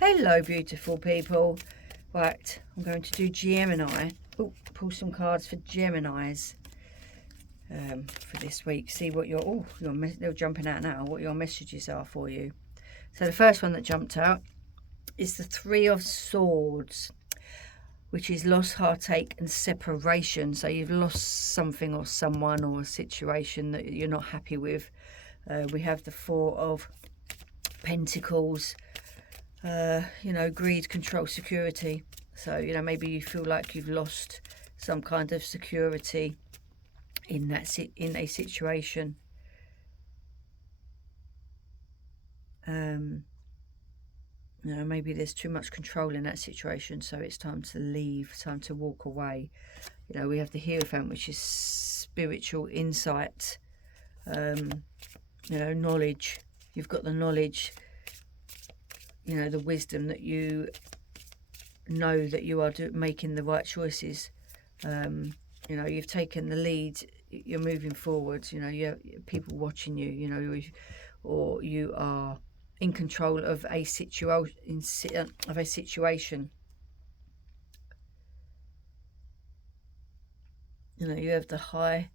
Hello, beautiful people. Right, I'm going to do Gemini. Oh, pull some cards for Geminis for this week. See what they're jumping out now, what your messages are for you. So the first one that jumped out is the Three of Swords, which is loss, heartache and separation. So you've lost something or someone or a situation that you're not happy with. We have the Four of Pentacles, greed, control, security. So, maybe you feel like you've lost some kind of security in a situation. Maybe there's too much control in that situation, so it's time to leave, time to walk away. We have the Hierophant, which is spiritual insight, knowledge. You've got the knowledge, the wisdom that you know that you are making the right choices. You've taken the lead, you're moving forward. You have people watching you, or you are in control of a situation. You have the High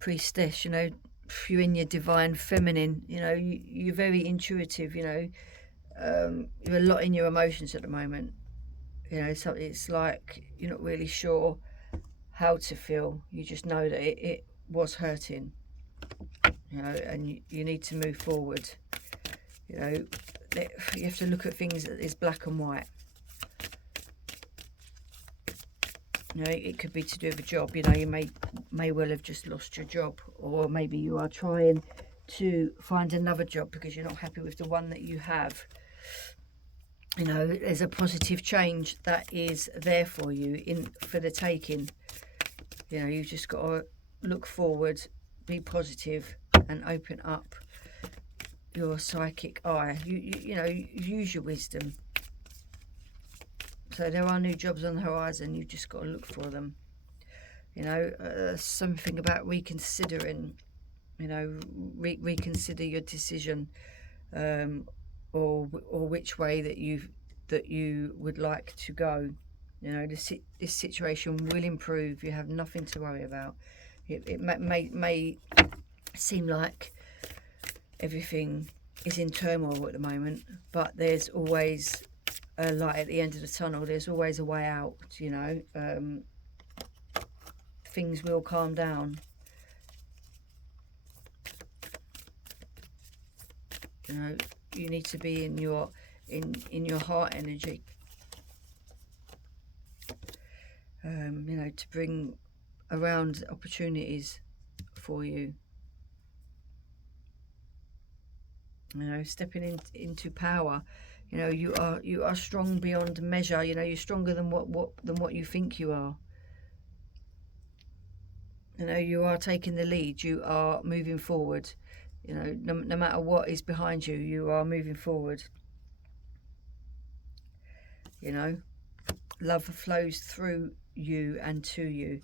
Priestess. You're in your divine feminine. You're very intuitive. You're a lot in your emotions at the moment. So it's like you're not really sure how to feel. You just know that it was hurting, and you need to move forward. You have to look at things as black and white. It could be to do with a job. You may well have just lost your job, or maybe you are trying to find another job because you're not happy with the one that you have. There's a positive change that is there for you for the taking. You've just got to look forward, be positive, and open up your psychic eye. Use your wisdom. So there are new jobs on the horizon. You've just got to look for them. Something about reconsidering. Reconsider your decision, or which way that you would like to go. This situation will improve. You have nothing to worry about. It may seem like everything is in turmoil at the moment, but there's always a light at the end of the tunnel. There's always a way out. Things will calm down. You need to be in your heart energy. To bring around opportunities for you. Stepping into power. You are strong beyond measure. You're stronger than what you think you are. You are taking the lead. You are moving forward. No matter what is behind you, you are moving forward. Love flows through you and to you.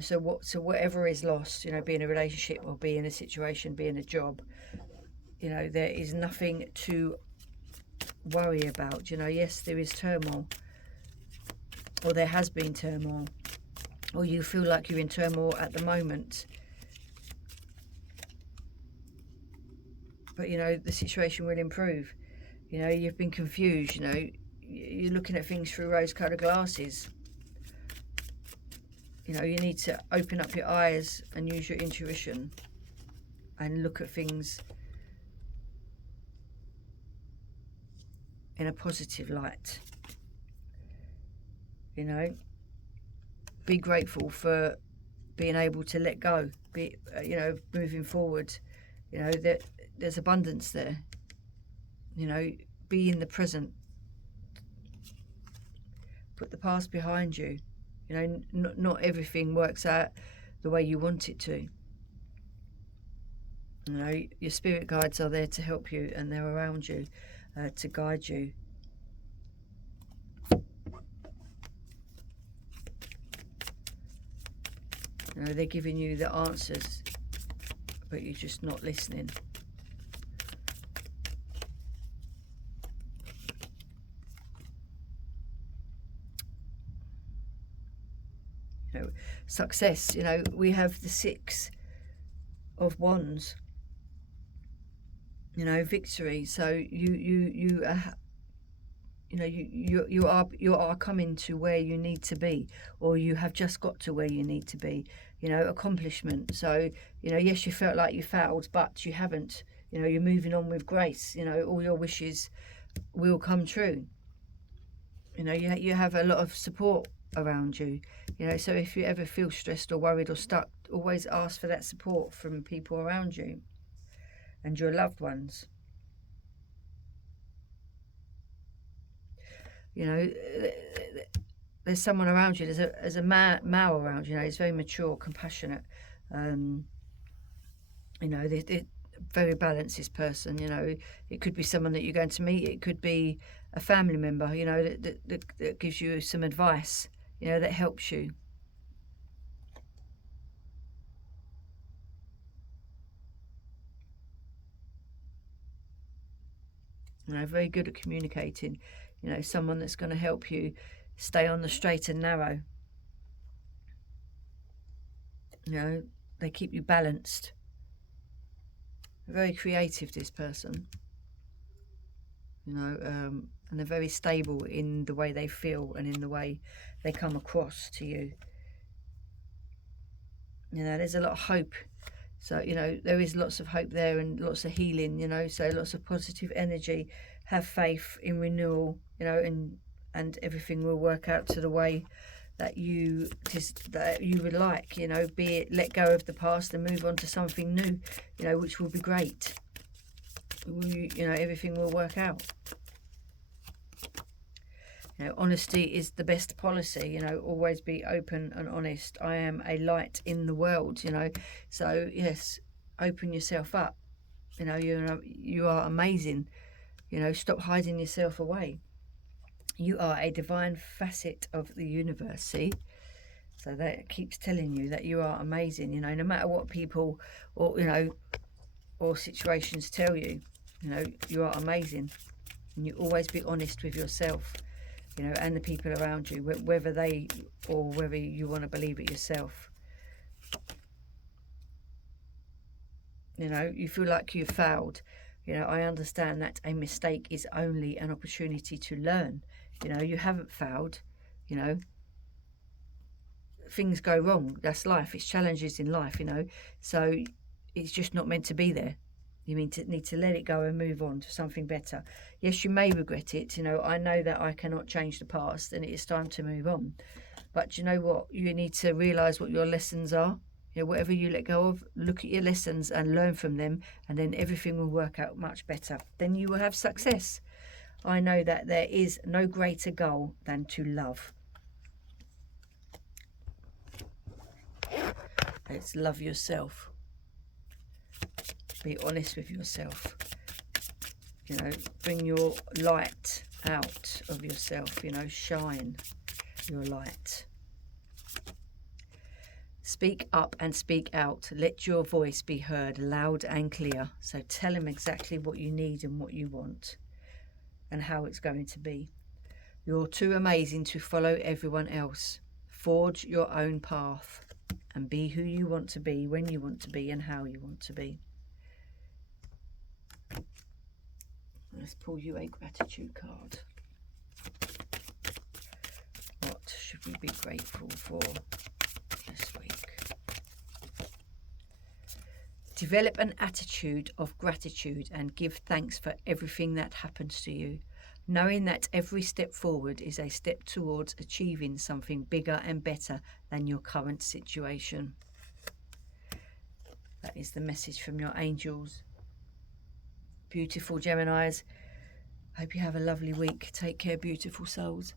So whatever is lost, be in a relationship or be in a situation, be in a job, there is nothing to worry about. Yes, there is turmoil, or there has been turmoil, or you feel like you're in turmoil at the moment. But the situation will improve. You've been confused. You're looking at things through rose-colored glasses. You need to open up your eyes and use your intuition and look at things in a positive light. Be grateful for being able to let go. Be moving forward. There's abundance there. Be in the present. Put the past behind you. Not everything works out the way you want it to. Your spirit guides are there to help you, and they're around you to guide you. They're giving you the answers, but you're just not listening. success. We have the 6 of Wands, victory. So you are coming to where you need to be, or you have just got to where you need to be. Accomplishment. So yes, you felt like you failed, but you haven't. You're moving on with grace. All your wishes will come true. You have a lot of support around you. So if you ever feel stressed or worried or stuck, always ask for that support from people around you and your loved ones. There's someone around you. There's a male around you. He's very mature, compassionate. They're very balanced, this person. It could be someone that you're going to meet. It could be a family member. That gives you some advice. That helps you. Very good at communicating. Someone that's going to help you stay on the straight and narrow. They keep you balanced. Very creative, this person. And they're very stable in the way they feel and in the way they come across to you. There's a lot of hope. So, there is lots of hope there and lots of healing, so lots of positive energy. Have faith in renewal, and everything will work out to the way that you would like, be it let go of the past and move on to something new, which will be great. Everything will work out. Honesty is the best policy. Always be open and honest. I am a light in the world. So yes, open yourself up. You are amazing. Stop hiding yourself away. You are a divine facet of the universe. See, so that keeps telling you that you are amazing. No matter what people or situations tell you, you are amazing. And you always be honest with yourself. And the people around you, whether you want to believe it yourself. You feel like you've failed. I understand that a mistake is only an opportunity to learn. You haven't failed. Things go wrong. That's life. It's challenges in life, So it's just not meant to be there. You need to let it go and move on to something better. Yes, you may regret it. I know that I cannot change the past and it is time to move on. But you know what? You need to realise what your lessons are. Whatever you let go of, look at your lessons and learn from them, and then everything will work out much better. Then you will have success. I know that there is no greater goal than to love. Let's love yourself. Be honest with yourself. Bring your light out of yourself. Shine your light. Speak up and speak out. Let your voice be heard loud and clear. So tell them exactly what you need and what you want and how it's going to be. You're too amazing to follow everyone else. Forge your own path and be who you want to be, when you want to be, and how you want to be. Let's pull you a gratitude card. What should we be grateful for this week? Develop an attitude of gratitude and give thanks for everything that happens to you, knowing that every step forward is a step towards achieving something bigger and better than your current situation. That is the message from your angels. Beautiful Geminis. Hope you have a lovely week. Take care, beautiful souls.